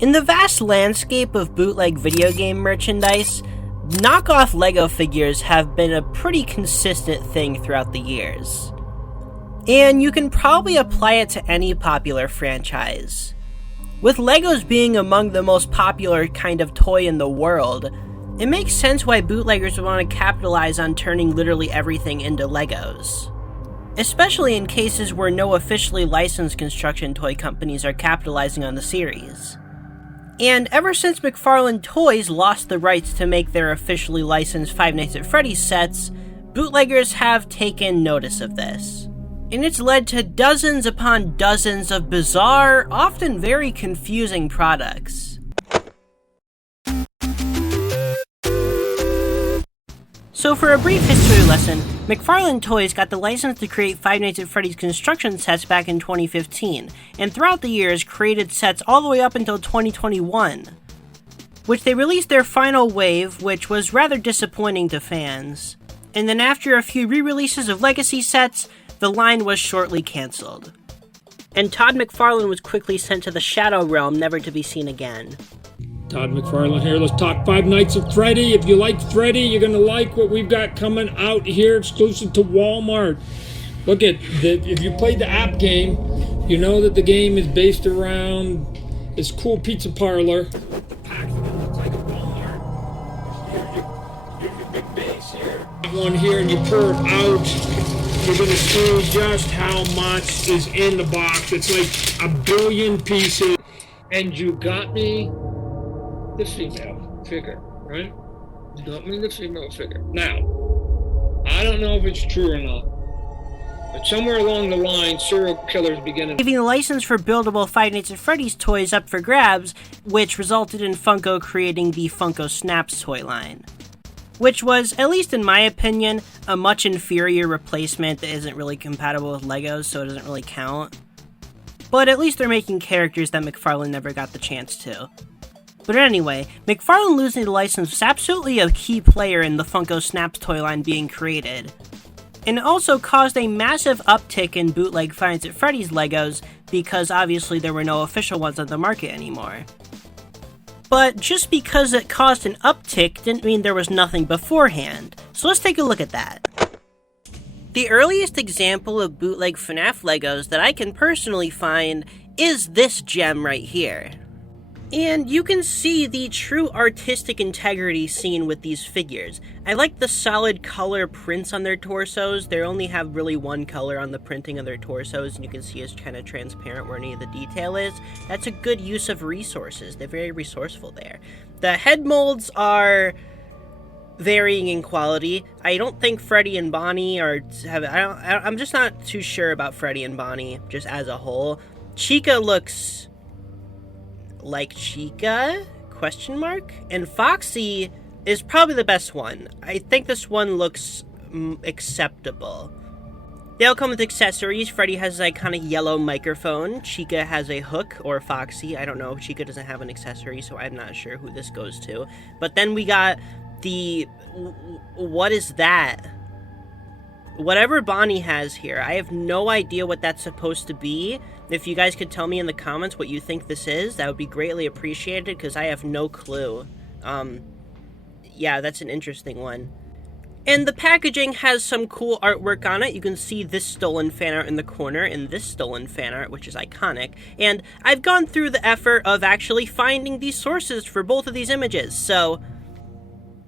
In the vast landscape of bootleg video game merchandise, knockoff LEGO figures have been a pretty consistent thing throughout the years. And you can probably apply it to any popular franchise. With LEGOs being among the most popular kind of toy in the world, it makes sense why bootleggers would want to capitalize on turning literally everything into LEGOs. Especially in cases where no officially licensed construction toy companies are capitalizing on the series. And ever since McFarlane Toys lost the rights to make their officially licensed Five Nights at Freddy's sets, bootleggers have taken notice of this. And it's led to dozens upon dozens of bizarre, often very confusing products. So for a brief history lesson, McFarlane Toys got the license to create Five Nights at Freddy's construction sets back in 2015, and throughout the years created sets all the way up until 2021, which they released their final wave, which was rather disappointing to fans. And then after a few re-releases of legacy sets, the line was shortly cancelled. And Todd McFarlane was quickly sent to the Shadow Realm, never to be seen again. Todd McFarlane here. Let's talk Five Nights at Freddy. If you like Freddy, you're going to like what we've got coming out here, exclusive to Walmart. Look at, if you played the app game, you know that the game is based around this cool pizza parlor. Looks like a Walmart. Here's your big base here. One here, and you pour it out. You're going to see just how much is in the box. It's like 1 billion pieces. And you got me the female figure, right? You got me the female figure. Now, I don't know if it's true or not, but somewhere along the line, serial killers began giving the license for buildable Five Nights at Freddy's toys up for grabs, which resulted in Funko creating the Funko Snaps toy line. Which was, at least in my opinion, a much inferior replacement that isn't really compatible with LEGOs, so it doesn't really count. But at least they're making characters that McFarlane never got the chance to. But anyway, McFarlane losing the license was absolutely a key player in the Funko Snaps toy line being created. And it also caused a massive uptick in bootleg Five Nights at Freddy's LEGOs, because obviously there were no official ones on the market anymore. But just because it caused an uptick didn't mean there was nothing beforehand, so let's take a look at that. The earliest example of bootleg FNAF LEGOs that I can personally find is this gem right here. And you can see the true artistic integrity seen with these figures. I like the solid color prints on their torsos. They only have really one color on the printing of their torsos, and you can see it's kind of transparent where any of the detail is. That's a good use of resources. They're very resourceful there. The head molds are varying in quality. I don't think Freddy and Bonnie I'm just not too sure about Freddy and Bonnie, just as a whole. Chica looks like Chica? Question mark? And Foxy is probably the best one. I think this one looks acceptable. They all come with accessories. Freddy has his iconic yellow microphone. Chica has a hook, or Foxy. I don't know. Chica doesn't have an accessory, so I'm not sure who this goes to. But then we got the... what is that? Whatever Bonnie has here, I have no idea what that's supposed to be. If you guys could tell me in the comments what you think this is, that would be greatly appreciated, because I have no clue. Yeah, that's an interesting one. And the packaging has some cool artwork on it. You can see this stolen fan art in the corner, and this stolen fan art, which is iconic. And I've gone through the effort of actually finding these sources for both of these images, so...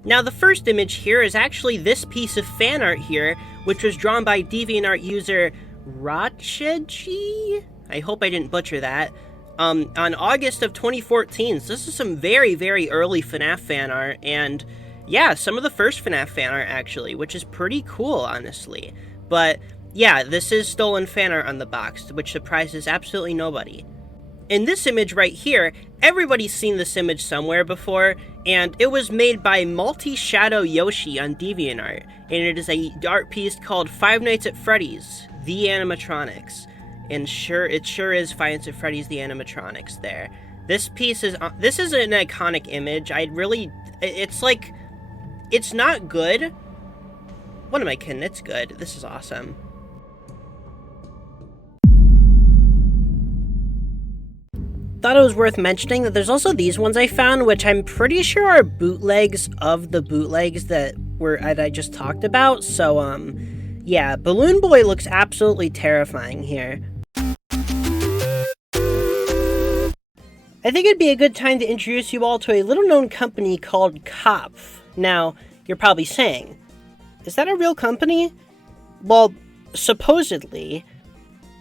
Now, the first image here is actually this piece of fan art here, which was drawn by DeviantArt user Racheji? I hope I didn't butcher that. On August of 2014. So this is some very, very early FNAF fan art, and yeah, some of the first FNAF fan art, actually, which is pretty cool, honestly. But yeah, this is stolen fan art on the box, which surprises absolutely nobody. In this image right here, everybody's seen this image somewhere before, and it was made by Multi-Shadow Yoshi on DeviantArt, and it is a art piece called Five Nights at Freddy's, The Animatronics. And it sure is Five Nights at Freddy's, The Animatronics there. This piece is, this is an iconic image. It's not good. What am I kidding? It's good. This is awesome. thought it was worth mentioning that there's also these ones I found, which I'm pretty sure are bootlegs of the bootlegs that I just talked about. So, yeah, Balloon Boy looks absolutely terrifying here. I think it'd be a good time to introduce you all to a little-known company called knockoff. Now, you're probably saying, is that a real company? Well, supposedly,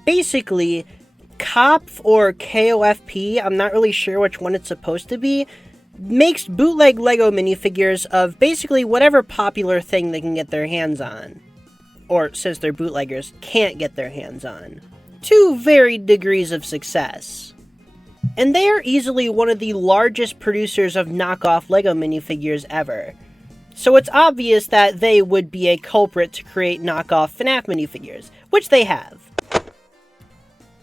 basically, knockoff or KOFP, I'm not really sure which one it's supposed to be, makes bootleg Lego minifigures of basically whatever popular thing they can get their hands on. Or, since they're bootleggers, can't get their hands on. To varied degrees of success. And they are easily one of the largest producers of knockoff Lego minifigures ever. So it's obvious that they would be a culprit to create knockoff Fnaf minifigures, which they have.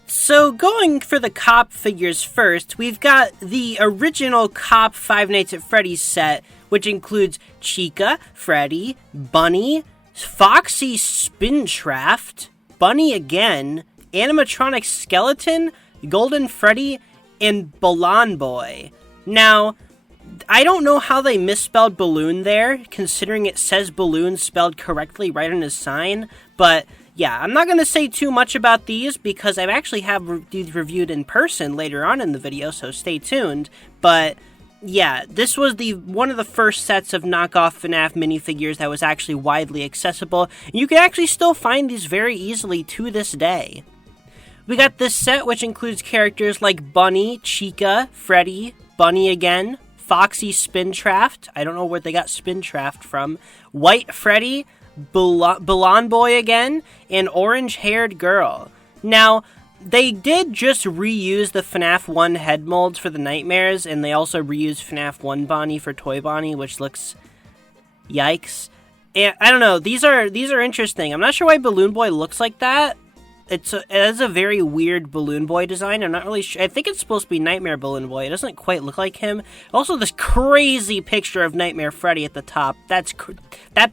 So going for the knockoff figures first, we've got the original knockoff Five Nights at Freddy's set, which includes Chica, Freddy, Bunny, Foxy Spintraft, Bunny again, animatronic skeleton, Golden Freddy, and Balloon Boy. Now, I don't know how they misspelled balloon there, considering it says balloon spelled correctly right on his sign, but yeah, I'm not going to say too much about these because I actually have these reviewed in person later on in the video, so stay tuned. But yeah, this was one of the first sets of knockoff Fnaf minifigures that was actually widely accessible. You can actually still find these very easily to this day. We got this set, which includes characters like Bunny, Chica, Freddy, Bunny again, Foxy Spintraft, I don't know where they got Spintraft from, White Freddy, Balloon Boy again, and Orange-Haired Girl. Now, they did just reuse the FNAF 1 head molds for the Nightmares, and they also reused FNAF 1 Bonnie for Toy Bonnie, which looks... yikes. And, I don't know, these are interesting. I'm not sure why Balloon Boy looks like that. It has a very weird Balloon Boy design. I'm not really sure. I think it's supposed to be Nightmare Balloon Boy. It doesn't quite look like him. Also, this crazy picture of Nightmare Freddy at the top. That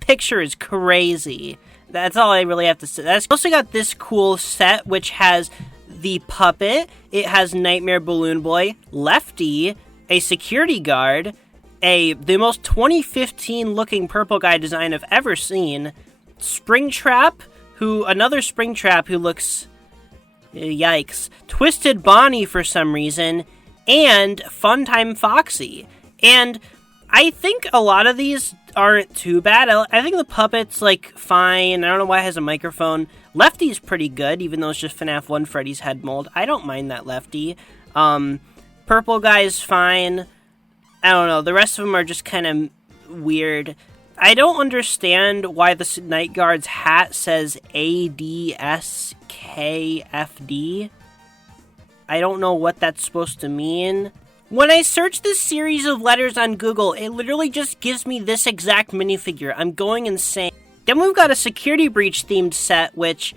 picture is crazy. That's all I really have to say. That's also got this cool set, which has the puppet. It has Nightmare Balloon Boy, Lefty, a security guard, the most 2015 looking purple guy design I've ever seen, Springtrap, another Springtrap who looks, yikes, Twisted Bonnie for some reason, and Funtime Foxy. And I think a lot of these aren't too bad. I think the puppet's, fine. I don't know why it has a microphone. Lefty's pretty good, even though it's just FNAF 1 Freddy's head mold. I don't mind that Lefty. Purple guy's fine. I don't know. The rest of them are just kind of weird. I don't understand why the Night Guard's hat says ADSKFD. I don't know what that's supposed to mean. When I search this series of letters on Google, it literally just gives me this exact minifigure. I'm going insane. Then we've got a Security Breach themed set, which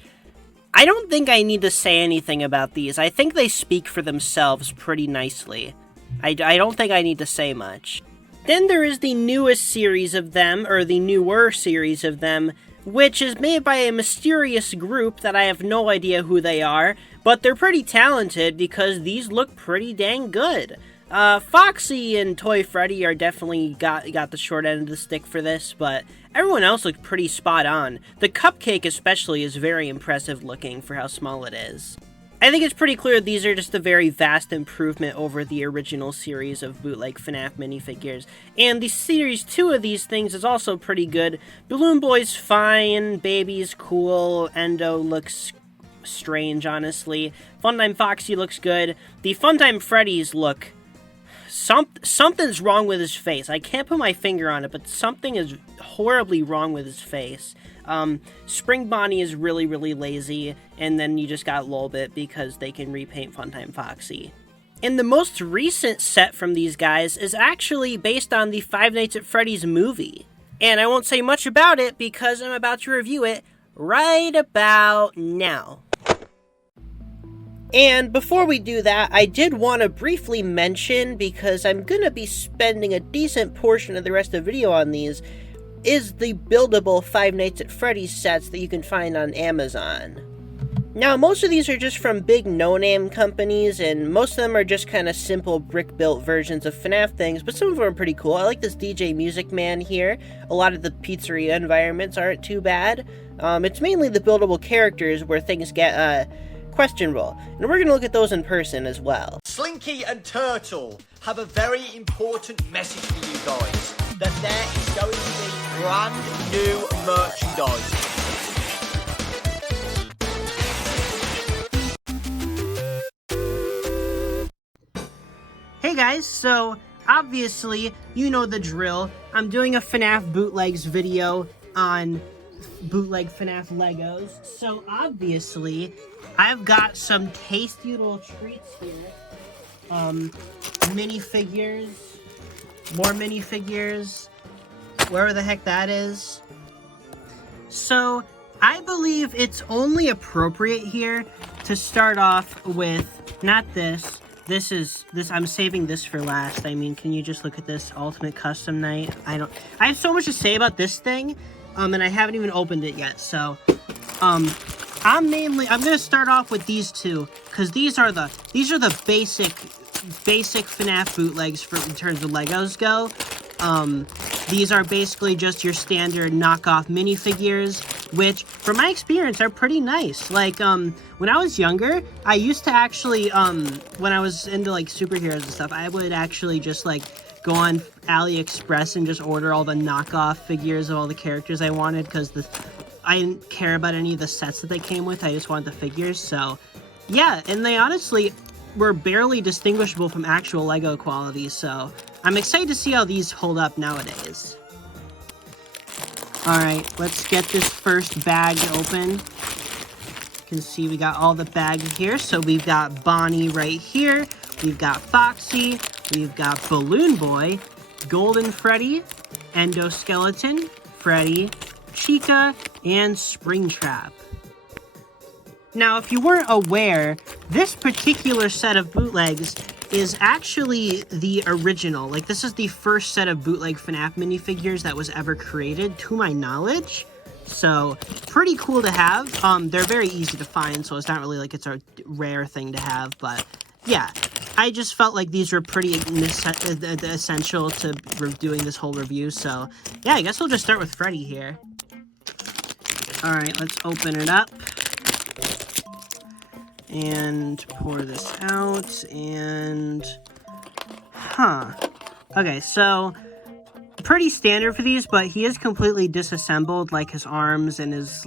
I don't think I need to say anything about these. I think they speak for themselves pretty nicely. I don't think I need to say much. Then there is the newest series of them, or the newer series of them, which is made by a mysterious group that I have no idea who they are, but they're pretty talented because these look pretty dang good. Foxy and Toy Freddy are definitely got the short end of the stick for this, but everyone else looks pretty spot on. The cupcake especially is very impressive looking for how small it is. I think it's pretty clear these are just a very vast improvement over the original series of Bootleg Fnaf minifigures. And the Series 2 of these things is also pretty good. Balloon Boy's fine, Baby's cool, Endo looks strange, honestly. Funtime Foxy looks good. The Funtime Freddy's look... something's wrong with his face. I can't put my finger on it, but something is horribly wrong with his face. Spring Bonnie is really, really lazy, and then you just got Lolbit because they can repaint Funtime Foxy. And the most recent set from these guys is actually based on the Five Nights at Freddy's movie. And I won't say much about it because I'm about to review it right about now. And before we do that, I did want to briefly mention, because I'm going to be spending a decent portion of the rest of the video on these, is the buildable Five Nights at Freddy's sets that you can find on Amazon. Now, most of these are just from big no-name companies, and most of them are just kind of simple brick-built versions of FNAF things, but some of them are pretty cool. I like this DJ Music Man here. A lot of the pizzeria environments aren't too bad. It's mainly the buildable characters where things get questionable, and we're going to look at those in person as well. Slinky and Turtle have a very important message for you guys, that there is going to be brand new merchandise. Hey guys, so obviously you know the drill. I'm doing a FNAF Bootlegs video on Bootleg Fnaf Legos. So obviously I've got some tasty little treats here. Minifigures, more minifigures, wherever the heck that is. So I believe it's only appropriate here to start off with not this. I'm saving this for last. I mean, can you just look at this Ultimate Custom Night? I have so much to say about this thing, and I haven't even opened it yet, so, I'm gonna start off with these two, because these are the basic FNAF bootlegs in terms of Legos go. These are basically just your standard knockoff minifigures, which, from my experience, are pretty nice. Like, when I was younger, I used to actually, when I was into, like, superheroes and stuff, I would actually just, like, go on AliExpress and just order all the knockoff figures of all the characters I wanted, because I didn't care about any of the sets that they came with, I just wanted the figures, so, yeah, and they honestly were barely distinguishable from actual Lego quality, so I'm excited to see how these hold up nowadays. Alright, let's get this first bag open. You can see we got all the bags here. So we've got Bonnie right here. We've got Foxy. We've got Balloon Boy, Golden Freddy, Endoskeleton, Freddy, Chica, and Springtrap. Now, if you weren't aware, this particular set of bootlegs is actually the original. Like, this is the first set of bootleg FNAF minifigures that was ever created, to my knowledge. So, pretty cool to have. They're very easy to find, so it's not really like it's a rare thing to have, but yeah. I just felt like these were pretty essential to doing this whole review, so yeah, I guess we'll just start with Freddy here. Alright, let's open it up. And pour this out, and... Okay, so... pretty standard for these, but he is completely disassembled, like his arms and his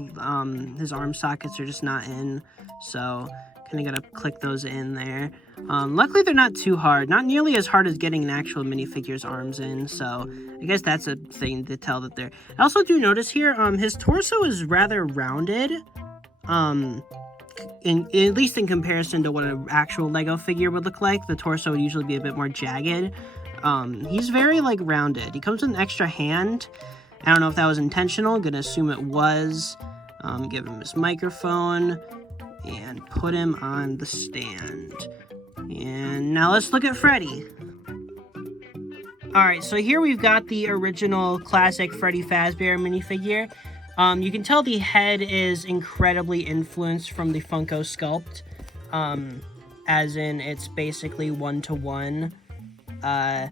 arm sockets are just not in, so kind of gotta click those in there. Luckily they're not too hard, not nearly as hard as getting an actual minifigure's arms in, so I guess that's a thing to tell that they're... I also do notice here, his torso is rather rounded, at least in comparison to what an actual Lego figure would look like. The torso would usually be a bit more jagged. He's very, like, rounded. He comes with an extra hand. I don't know if that was intentional. I'm gonna assume it was. Give him his microphone and put him on the stand. And now let's look at Freddy. Alright, so here we've got the original classic Freddy Fazbear minifigure. You can tell the head is incredibly influenced from the Funko sculpt, as in it's basically one-to-one. I'm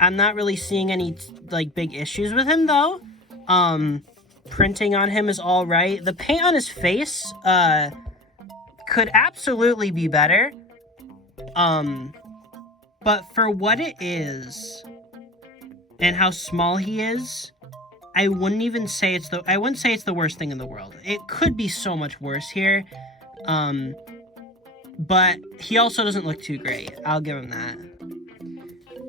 not really seeing any, like, big issues with him, though. Printing on him is alright. The paint on his face, could absolutely be better. But for what it is, and how small he is, I wouldn't say it's the worst thing in the world. It could be so much worse here. But he also doesn't look too great. I'll give him that.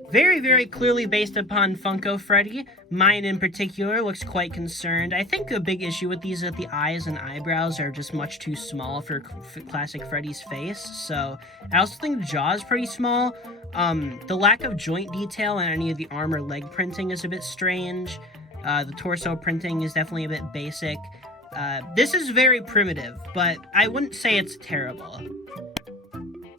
Very, very clearly based upon Funko Freddy. Mine in particular looks quite concerned. I think a big issue with these is that the eyes and eyebrows are just much too small for classic Freddy's face. So I also think the jaw is pretty small. The lack of joint detail in any of the arm or leg printing is a bit strange. The torso printing is definitely a bit basic. This is very primitive, but I wouldn't say it's terrible.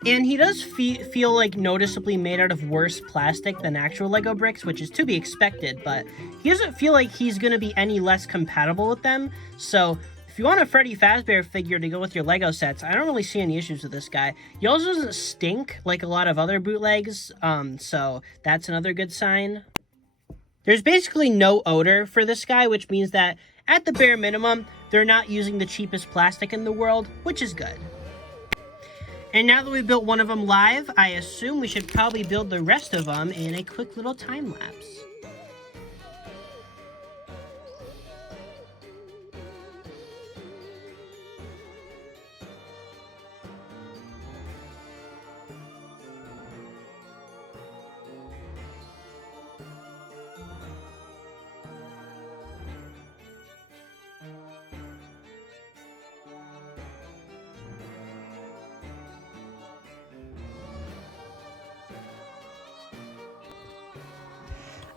And he does feel like noticeably made out of worse plastic than actual Lego bricks, which is to be expected, but he doesn't feel like he's going to be any less compatible with them. So if you want a Freddy Fazbear figure to go with your Lego sets, I don't really see any issues with this guy. He also doesn't stink like a lot of other bootlegs, so that's another good sign. There's basically no odor for this guy, which means that, at the bare minimum, they're not using the cheapest plastic in the world, which is good. And now that we've built one of them live, I assume we should probably build the rest of them in a quick little time lapse.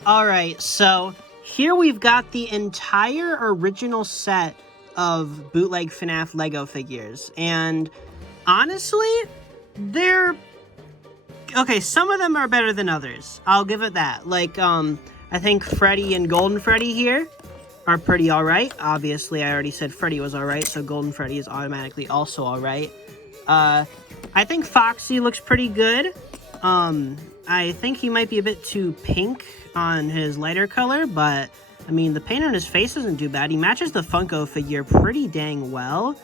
Alright, so here we've got the entire original set of Bootleg Fnaf Lego figures, and honestly, they're... okay, some of them are better than others, I'll give it that. Like, I think Freddy and Golden Freddy here are pretty alright. Obviously, I already said Freddy was alright, so Golden Freddy is automatically also alright. I think Foxy looks pretty good. I think he might be a bit too pink on his lighter color, but I mean, the paint on his face isn't too bad. He matches the Funko figure pretty dang well.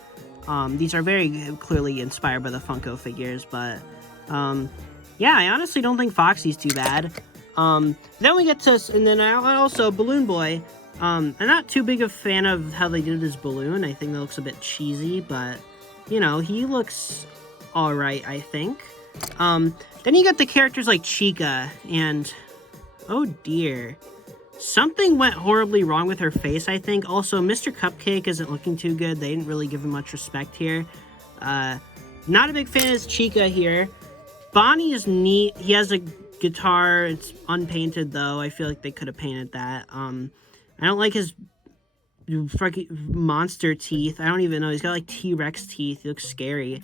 These are very clearly inspired by the Funko figures, but yeah, I honestly don't think Foxy's too bad. Then we get to, and then also Balloon Boy. I'm not too big a fan of how they did his balloon. I think that looks a bit cheesy, but you know, he looks alright, I think. Then you got the characters like Chica, and oh dear, something went horribly wrong with her face, I think. Also, Mr. Cupcake isn't looking too good. They didn't really give him much respect here. Not a big fan of Chica here. Bonnie is neat. He has a guitar. It's unpainted, though. I feel like they could have painted that. I don't like his fucking monster teeth. I don't even know. He's got, like, T-Rex teeth. He looks scary.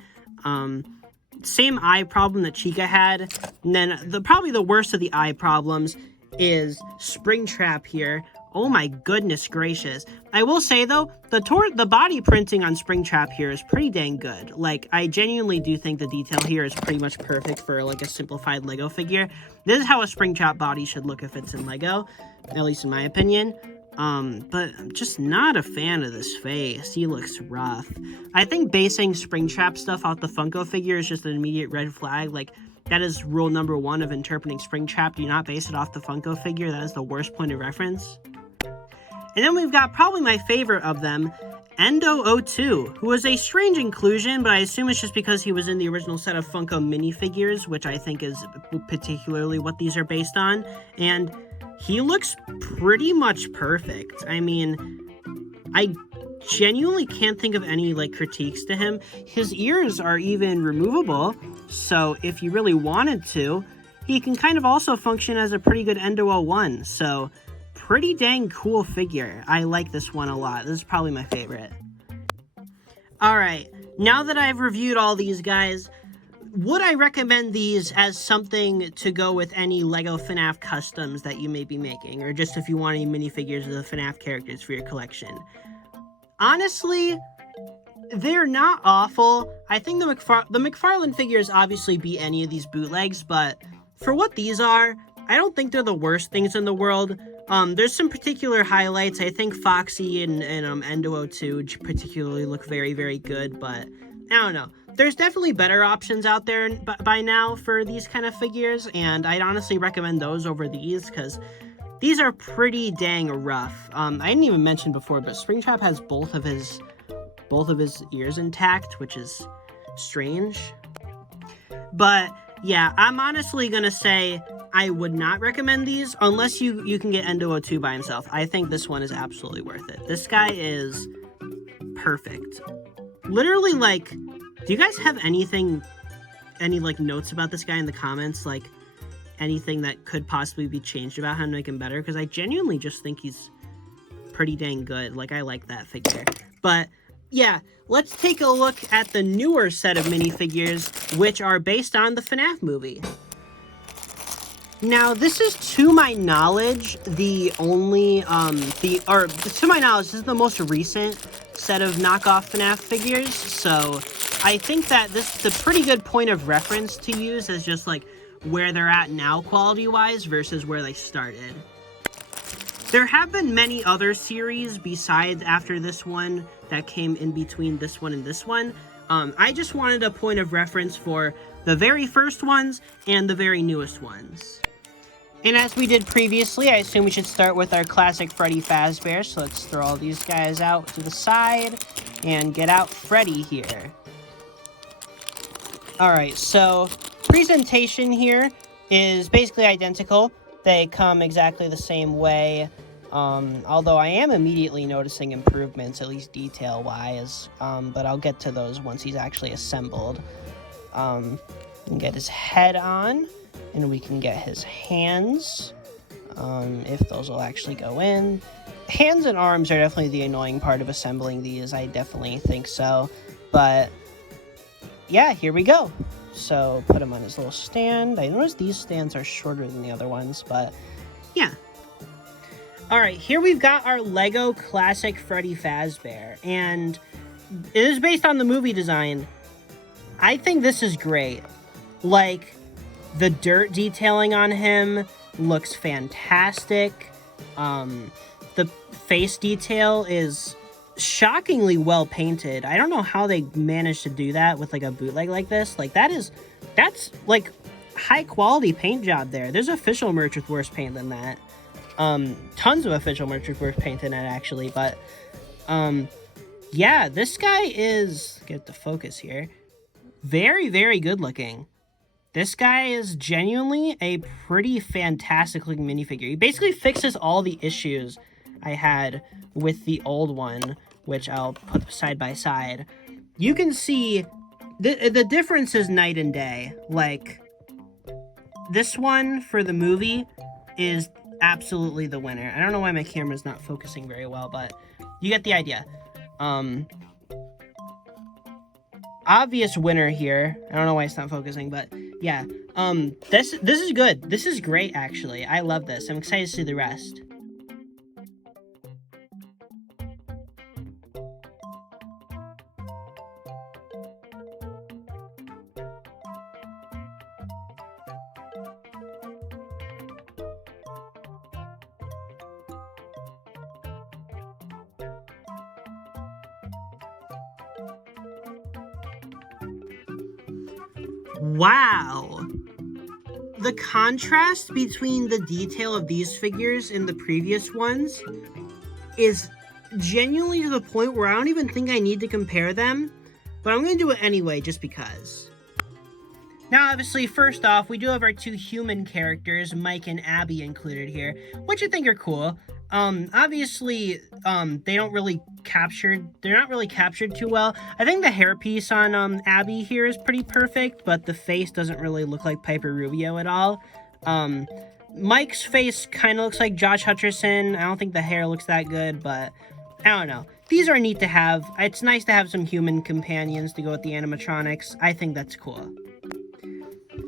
Same eye problem that Chica had. And then probably the worst of the eye problems is Springtrap here. Oh my goodness gracious. I will say though, the body printing on Springtrap here is pretty dang good. Like, I genuinely do think the detail here is pretty much perfect for like a simplified Lego figure. This is how a Springtrap body should look if it's in Lego, at least in my opinion. But I'm just not a fan of this face. He looks rough. I think basing Springtrap stuff off the Funko figure is just an immediate red flag. Like, that is rule number 1 of interpreting Springtrap. Do not base it off the Funko figure. That is the worst point of reference. And then we've got probably my favorite of them, Endo02, who was a strange inclusion, but I assume it's just because he was in the original set of Funko minifigures, which I think is particularly what these are based on. And he looks pretty much perfect. I mean, I genuinely can't think of any, like, critiques to him. His ears are even removable, so if you really wanted to, he can kind of also function as a pretty good Endo01, so pretty dang cool figure. I like this one a lot. This is probably my favorite. Alright, now that I've reviewed all these guys, would I recommend these as something to go with any Lego FNAF customs that you may be making, or just if you want any minifigures of the FNAF characters for your collection? Honestly, they're not awful. I think the McFarlane figures obviously beat any of these bootlegs, but for what these are, I don't think they're the worst things in the world. There's some particular highlights. I think Foxy and Endo02 particularly look very, very good, but I don't know. There's definitely better options out there by now for these kind of figures, and I'd honestly recommend those over these, because these are pretty dang rough. I didn't even mention before, but Springtrap has both of his ears intact, which is strange. But yeah, I'm honestly gonna say I would not recommend these unless you can get Endo02 by himself. I think this one is absolutely worth it. This guy is perfect. Literally, like, do you guys have any like notes about this guy in the comments? Like, anything that could possibly be changed about him to make him better? Because I genuinely just think he's pretty dang good. Like, I like that figure. But yeah, let's take a look at the newer set of minifigures, which are based on the FNAF movie. Now, this is, to my knowledge, the only, to my knowledge, this is the most recent set of knockoff Fnaf figures, so I think that this is a pretty good point of reference to use as just like where they're at now quality-wise versus where they started. There have been many other series besides after this one that came in between this one and this one. I just wanted a point of reference for the very first ones and the very newest ones. And as we did previously, I assume we should start with our classic Freddy Fazbear. So let's throw all these guys out to the side and get out Freddy here. Alright, so presentation here is basically identical. They come exactly the same way, although I am immediately noticing improvements, at least detail-wise, but I'll get to those once he's actually assembled. And get his head on, and we can get his hands, if those will actually go in. Hands and arms are definitely the annoying part of assembling these, I definitely think so, but yeah, here we go. So, put him on his little stand. I notice these stands are shorter than the other ones, but yeah. Alright, here we've got our Lego Classic Freddy Fazbear, and it is based on the movie design. I think this is great. Like, the dirt detailing on him looks fantastic. The face detail is shockingly well painted. I don't know how they managed to do that with like a bootleg like this. Like that's like high quality paint job there. There's official merch with worse paint than that. Tons of official merch with worse paint than that actually, but yeah, this guy is, get the focus here, very, very good looking. This guy is genuinely a pretty fantastic looking minifigure. He basically fixes all the issues I had with the old one, which I'll put side by side. You can see the difference is night and day. Like, this one for the movie is absolutely the winner. I don't know why my camera's not focusing very well, but you get the idea. Obvious winner here. I don't know why it's not focusing, but yeah. This is good. This is great, actually. I love this. I'm excited to see the rest. Wow! The contrast between the detail of these figures and the previous ones is genuinely to the point where I don't even think I need to compare them, but I'm going to do it anyway just because. Now, obviously, first off, we do have our two human characters, Mike and Abby, included here, which I think are cool. Obviously, they're not really captured too well. I think the hairpiece on, Abby here is pretty perfect, but the face doesn't really look like Piper Rubio at all. Mike's face kind of looks like Josh Hutcherson. I don't think the hair looks that good, but I don't know. These are neat to have. It's nice to have some human companions to go with the animatronics. I think that's cool.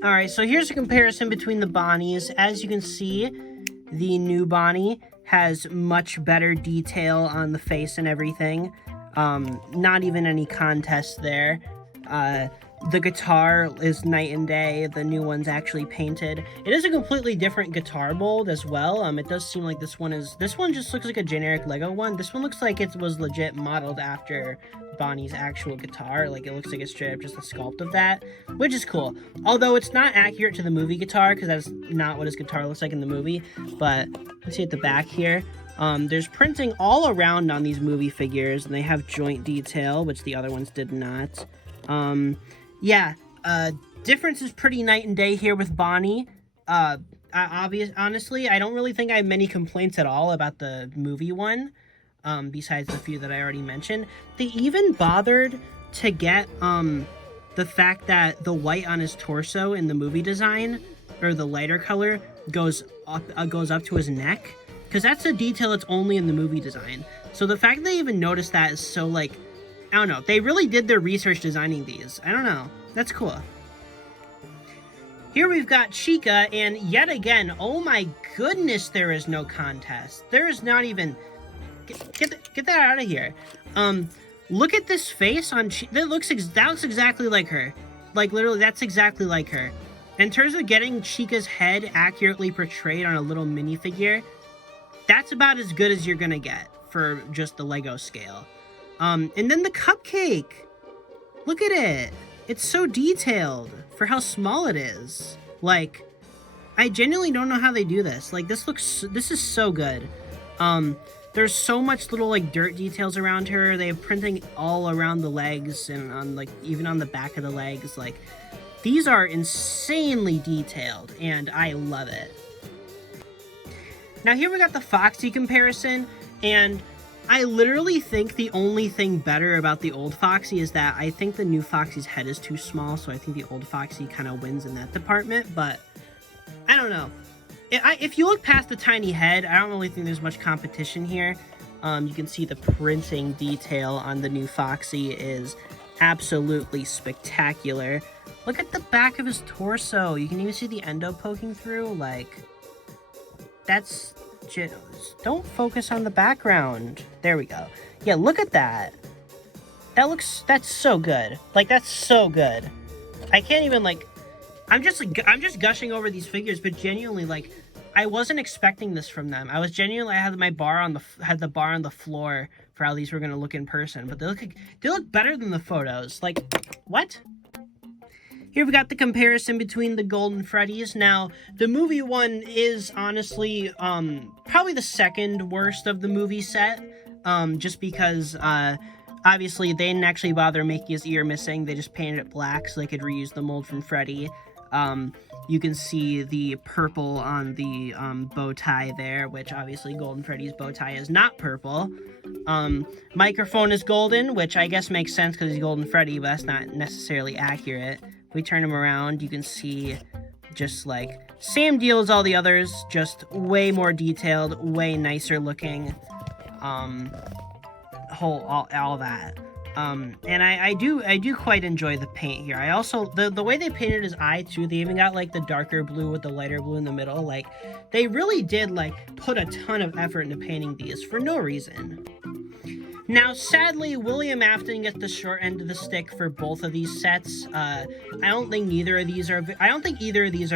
Alright, so here's a comparison between the Bonnies. As you can see, the new Bonnie has much better detail on the face and everything. Not even any contest there. The guitar is night and day. The new one's actually painted. It is a completely different guitar mold as well. It does seem like this one just looks like a generic Lego one. This one looks like it was legit modeled after Bonnie's actual guitar. Like, it looks like it's straight up just a sculpt of that, which is cool. Although it's not accurate to the movie guitar, because that's not what his guitar looks like in the movie. But let's see at the back here. There's printing all around on these movie figures, and they have joint detail, which the other ones did not. Yeah, difference is pretty night and day here with Bonnie. Honestly, I don't really think I have many complaints at all about the movie one, besides the few that I already mentioned. They even bothered to get, the fact that the white on his torso in the movie design, or the lighter color, goes up to his neck, because that's a detail that's only in the movie design. So the fact that they even noticed that is so, like, I don't know. They really did their research designing these. I don't know. That's cool. Here we've got Chica, and yet again, oh my goodness, there is no contest. There is not even... Get the... Get that out of here. Look at this face on that looks exactly like her. Like, literally, that's exactly like her. In terms of getting Chica's head accurately portrayed on a little minifigure, that's about as good as you're gonna get for just the Lego scale. And then the cupcake. Look at it. It's so detailed for how small it is. Like, I genuinely don't know how they do this. Like, this is so good. There's so much little, like, dirt details around her. They have printing all around the legs and on, like, even on the back of the legs. Like, these are insanely detailed, and I love it. Now, here we got the Foxy comparison, and I literally think the only thing better about the old Foxy is that I think the new Foxy's head is too small, so I think the old Foxy kind of wins in that department, but I don't know. If you look past the tiny head, I don't really think there's much competition here. You can see the printing detail on the new Foxy is absolutely spectacular. Look at the back of his torso. You can even see the endo poking through. Like, that's just... Don't focus on the background. There we go. Yeah, look at that. That's so good. Like, that's so good. I can't even, like... I'm just gushing over these figures, but genuinely, like, I wasn't expecting this from them. I had the bar on the floor for how these were gonna look in person, but they look better than the photos. Like, what? Here we got the comparison between the Golden Freddys. Now, the movie one is honestly probably the second worst of the movie set, just because obviously they didn't actually bother making his ear missing. They just painted it black so they could reuse the mold from Freddy. You can see the purple on the bow tie there, which obviously Golden Freddy's bow tie is not purple. Microphone is golden, which I guess makes sense because he's Golden Freddy, but that's not necessarily accurate. If we turn him around, you can see just like same deal as all the others, just way more detailed, way nicer looking. All that. And I do quite enjoy the paint here. I also, the way they painted his eye too, they even got like the darker blue with the lighter blue in the middle. Like, they really did like put a ton of effort into painting these for no reason. Now, sadly, William Afton gets the short end of the stick for both of these sets. I don't think either of these are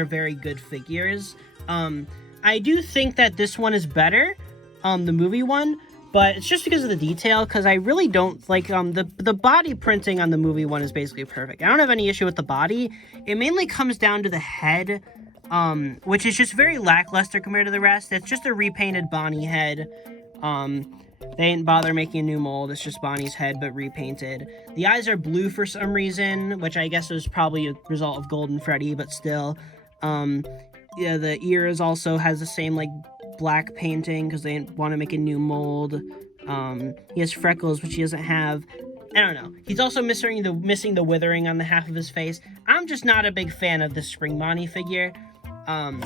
very good figures. I do think that this one is better, the movie one, but it's just because of the detail, because I really don't like, the body printing on the movie one is basically perfect. I don't have any issue with the body. It mainly comes down to the head, which is just very lackluster compared to the rest. It's just a repainted Bonnie head. They didn't bother making a new mold. It's just Bonnie's head, but repainted. The eyes are blue for some reason, which I guess was probably a result of Golden Freddy, but still. Yeah, the ears also has the same, like, black painting because they didn't want to make a new mold. He has freckles, which he doesn't have. I don't know. He's also missing the withering on the half of his face. I'm just not a big fan of the Spring Bonnie figure. I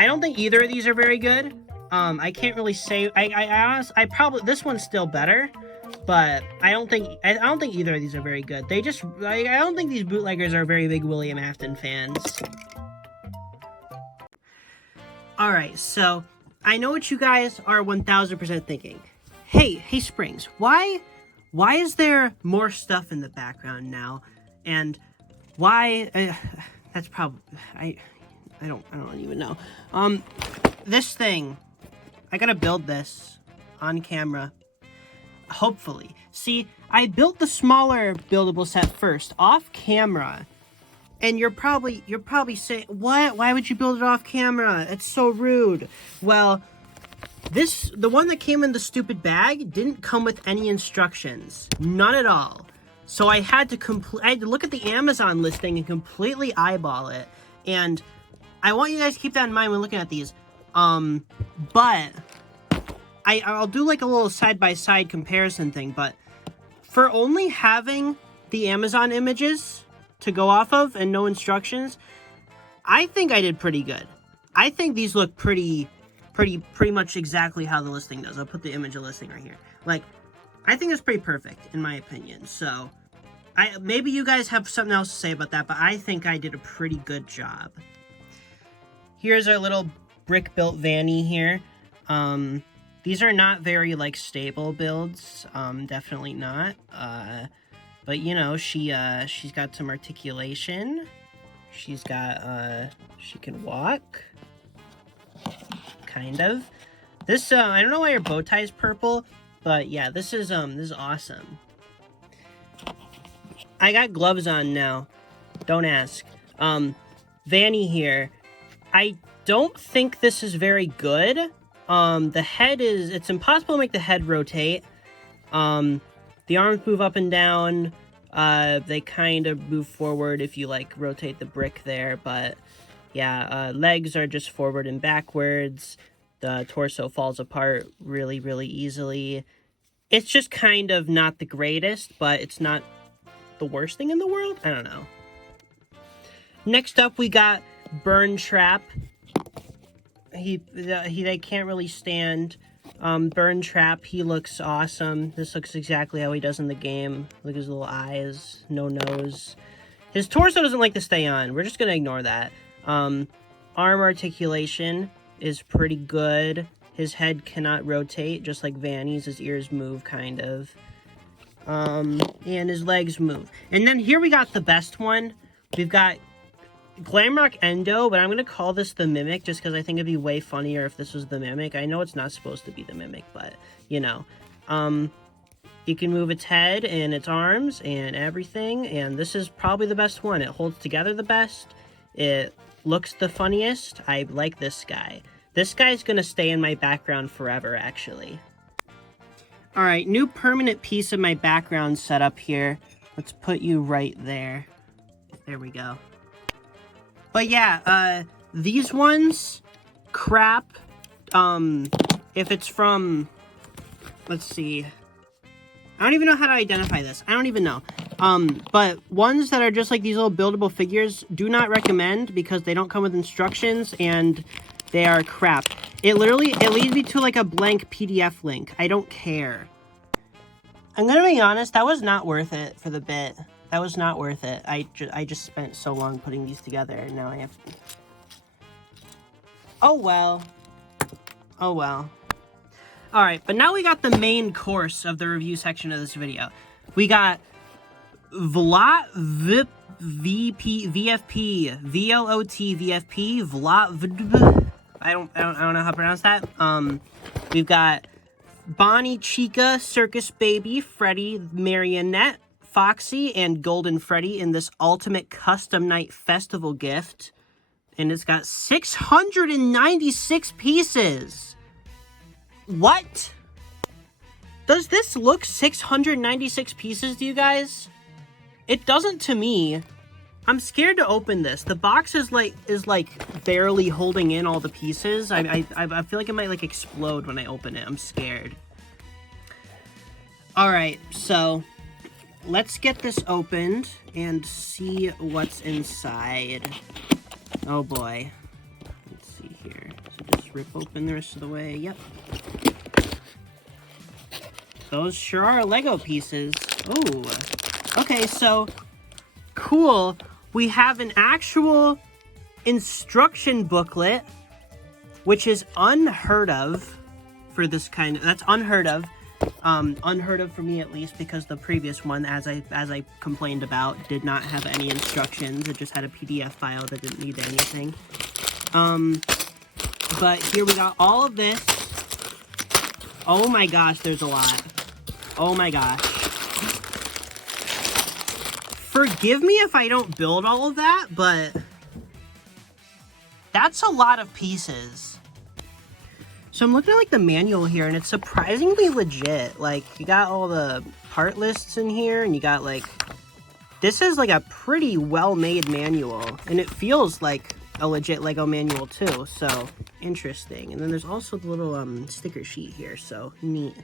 don't think either of these are very good. I can't really say. I probably, this one's still better, but I don't think either of these are very good. I don't think these bootleggers are very big William Afton fans. All right, so I know what you guys are 1000% thinking. Hey, Springs, why is there more stuff in the background now? And why? That's probably I don't even know. This thing. I gotta build this on camera, hopefully. See, I built the smaller buildable set first, off camera. And you're probably saying, what? Why would you build it off camera? It's so rude. Well, the one that came in the stupid bag didn't come with any instructions. None at all. So I had to look at the Amazon listing and completely eyeball it. And I want you guys to keep that in mind when looking at these. But I'll do like a little side-by-side comparison thing, but for only having the Amazon images to go off of and no instructions, I think I did pretty good. I think these look pretty much exactly how the listing does. I'll put the image of listing right here. Like, I think it's pretty perfect in my opinion. So, maybe you guys have something else to say about that, but I think I did a pretty good job. Here's our little brick-built Vanny here. These are not very, like, stable builds. Definitely not. But, you know, she's got some articulation. She's got, she can walk. Kind of. This, I don't know why her bow tie is purple, but yeah, this is awesome. I got gloves on now. Don't ask. Vanny here. I don't think this is very good. The head it's impossible to make the head rotate. The arms move up and down. They kind of move forward if you, like, rotate the brick there, but yeah, legs are just forward and backwards. The torso falls apart really, really easily. It's just kind of not the greatest, but it's not the worst thing in the world? I don't know. Next up, we got Burn Trap. They can't really stand. Burn Trap, he looks awesome. This looks exactly how he does in the game. Look at his little eyes, no nose. His torso doesn't like to stay on. We're just gonna ignore that. Arm articulation is pretty good. His head cannot rotate, just like Vanny's. His ears move, kind of. And his legs move. And then here we got the best one. We've got Glamrock Endo, but I'm going to call this the Mimic just because I think it'd be way funnier if this was the Mimic. I know it's not supposed to be the Mimic, but, you know. You can move its head and its arms and everything, and this is probably the best one. It holds together the best. It looks the funniest. I like this guy. This guy's going to stay in my background forever, actually. Alright, new permanent piece of my background setup here. Let's put you right there. There we go. But yeah, these ones, crap. If it's from, let's see. I don't even know how to identify this. I don't even know. But ones that are just like these little buildable figures, do not recommend because they don't come with instructions and they are crap. It leads me to like a blank PDF link. I don't care. I'm gonna be honest, that was not worth it for the bit. That was not worth it. I just spent so long putting these together, and now I have to... Oh well. Oh well. Alright, but now we got the main course of the review section of this video. We got Vlot VFP, VLOT VFP, Vlot I don't know how to pronounce that. We've got Bonnie Chica, Circus Baby, Freddy, Marionette, Foxy, and Golden Freddy in this Ultimate Custom Night Festival gift. And it's got 696 pieces. What? Does this look 696 pieces to you guys? It doesn't to me. I'm scared to open this. The box is like barely holding in all the pieces. I feel like it might like explode when I open it. I'm scared. Alright, so let's get this opened and see what's inside. Oh boy. Let's see here. So just rip open the rest of the way. Yep. Those sure are Lego pieces. Ooh. Okay, so cool. We have an actual instruction booklet, which is unheard of for this kind of... That's unheard of. Unheard of for me at least, because the previous one, as I complained about, did not have any instructions. It just had a PDF file that didn't need anything. But here we got all of this. Oh my gosh, there's a lot. Oh my gosh. Forgive me if I don't build all of that, but that's a lot of pieces. So I'm looking at like the manual here, and it's surprisingly legit. Like, you got all the part lists in here, and you got like, this is like a pretty well-made manual, and it feels like a legit Lego manual too, so interesting. And then there's also the little sticker sheet here, so neat.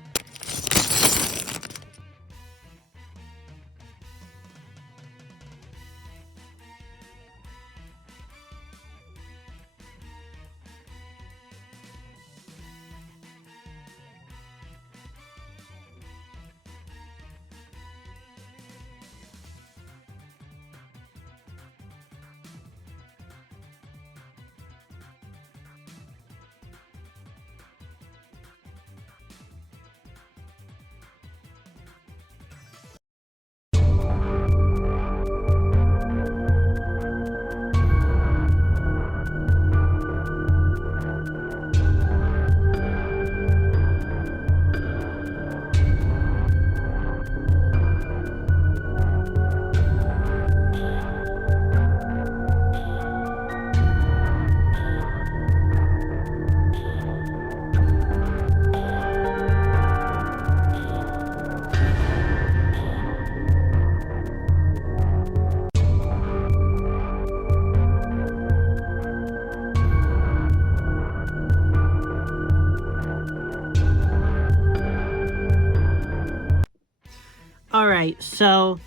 Alright, so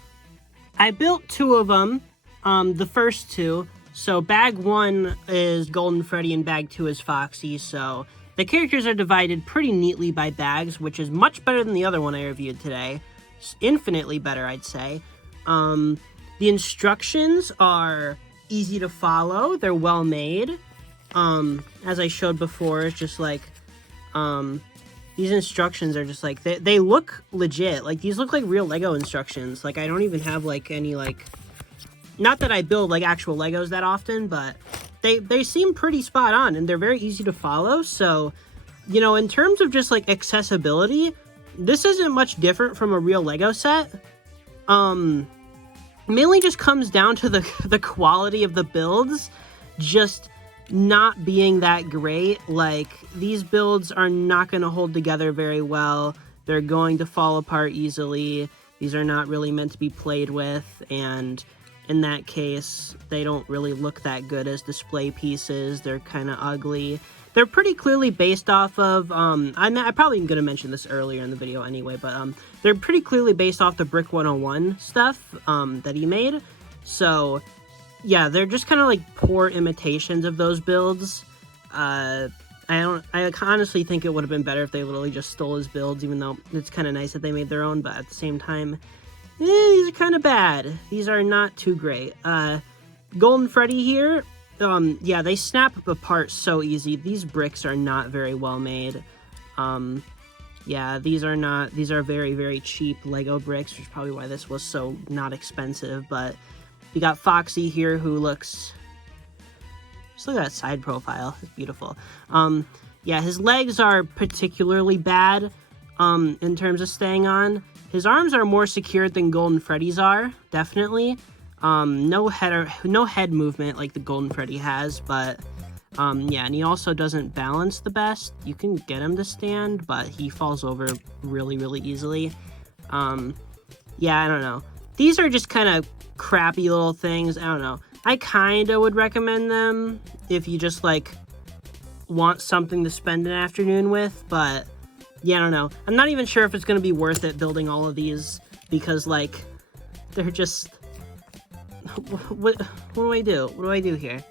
I built 2 of them, the first 2. So bag 1 is Golden Freddy and bag 2 is Foxy, so the characters are divided pretty neatly by bags, which is much better than the other one I reviewed today. It's infinitely better, I'd say. The instructions are easy to follow, they're well made. As I showed before, it's just like, these instructions are just like, they look legit. Like, these look like real Lego instructions. Like, I don't even have, like, any, like, not that I build, like, actual Legos that often, but they seem pretty spot on, and they're very easy to follow. So, you know, in terms of just, like, accessibility, this isn't much different from a real Lego set. Mainly just comes down to the quality of the builds just not being that great. Like, these builds are not going to hold together very well. They're going to fall apart easily. These are not really meant to be played with, and in that case, they don't really look that good as display pieces. They're kind of ugly. They're pretty clearly based off of, I probably am going to mention this earlier in the video anyway, but they're pretty clearly based off the Brick 101 stuff that he made. So, yeah, they're just kind of like poor imitations of those builds. I honestly think it would have been better if they literally just stole his builds, even though it's kind of nice that they made their own, but at the same time, these are kind of bad. These are not too great. Golden Freddy here, yeah, they snap apart so easy. These bricks are not very well made. Yeah, these are very, very cheap Lego bricks, which is probably why this was so not expensive, but you got Foxy here who looks, just look at that side profile, it's beautiful. Yeah, his legs are particularly bad, in terms of staying on. His arms are more secured than Golden Freddy's are, definitely. No head movement like the Golden Freddy has, but yeah, and he also doesn't balance the best. You can get him to stand, but he falls over really, really easily. Yeah, I don't know. These are just kind of crappy little things. I don't know. I kind of would recommend them if you just, like, want something to spend an afternoon with, but yeah, I don't know. I'm not even sure if it's going to be worth it building all of these, because, like, they're just... What do I do? What do I do here?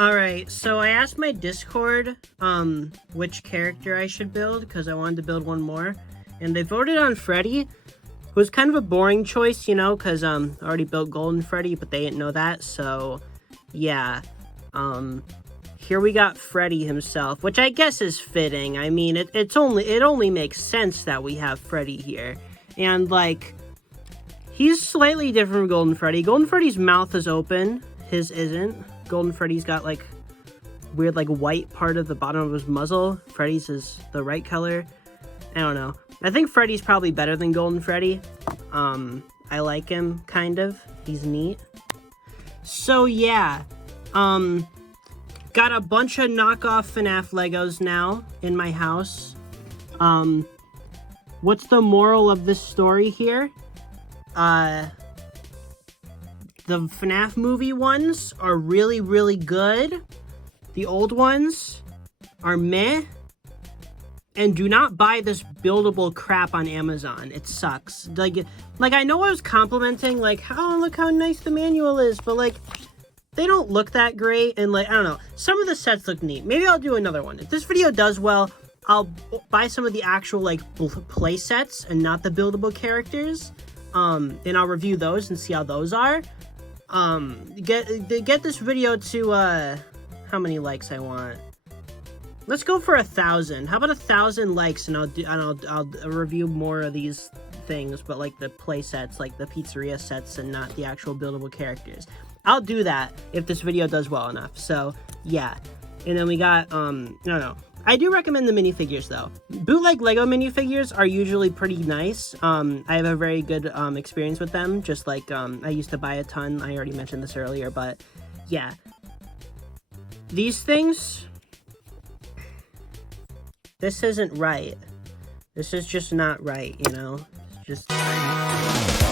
Alright, so I asked my Discord, which character I should build, because I wanted to build one more, and they voted on Freddy. It was kind of a boring choice, you know, because, I already built Golden Freddy, but they didn't know that, so, yeah. Here we got Freddy himself, which I guess is fitting. I mean, it only makes sense that we have Freddy here, and, like, he's slightly different from Golden Freddy. Golden Freddy's mouth is open, his isn't. Golden Freddy's got, like, weird, like, white part of the bottom of his muzzle. Freddy's is the right color. I don't know. I think Freddy's probably better than Golden Freddy. I like him, kind of. He's neat. So, yeah. Got a bunch of knockoff Fnaf Legos now in my house. What's the moral of this story here? The FNAF movie ones are really, really good. The old ones are meh. And do not buy this buildable crap on Amazon. It sucks. Like I know I was complimenting, like, oh, look how nice the manual is, but, like, they don't look that great, and, like, I don't know. Some of the sets look neat. Maybe I'll do another one. If this video does well, I'll buy some of the actual, like, play sets and not the buildable characters. And I'll review those and see how those are. Get this video to, how many likes I want. Let's go for 1,000. How about 1,000 likes, and I'll review more of these things, but, like, the play sets, like the pizzeria sets, and not the actual buildable characters. I'll do that if this video does well enough. So, yeah. And then we got, I don't know. I do recommend the minifigures, though. Bootleg Lego minifigures are usually pretty nice. I have a very good experience with them. Just like I used to buy a ton. I already mentioned this earlier, but yeah. These things... This isn't right. This is just not right, you know? It's just...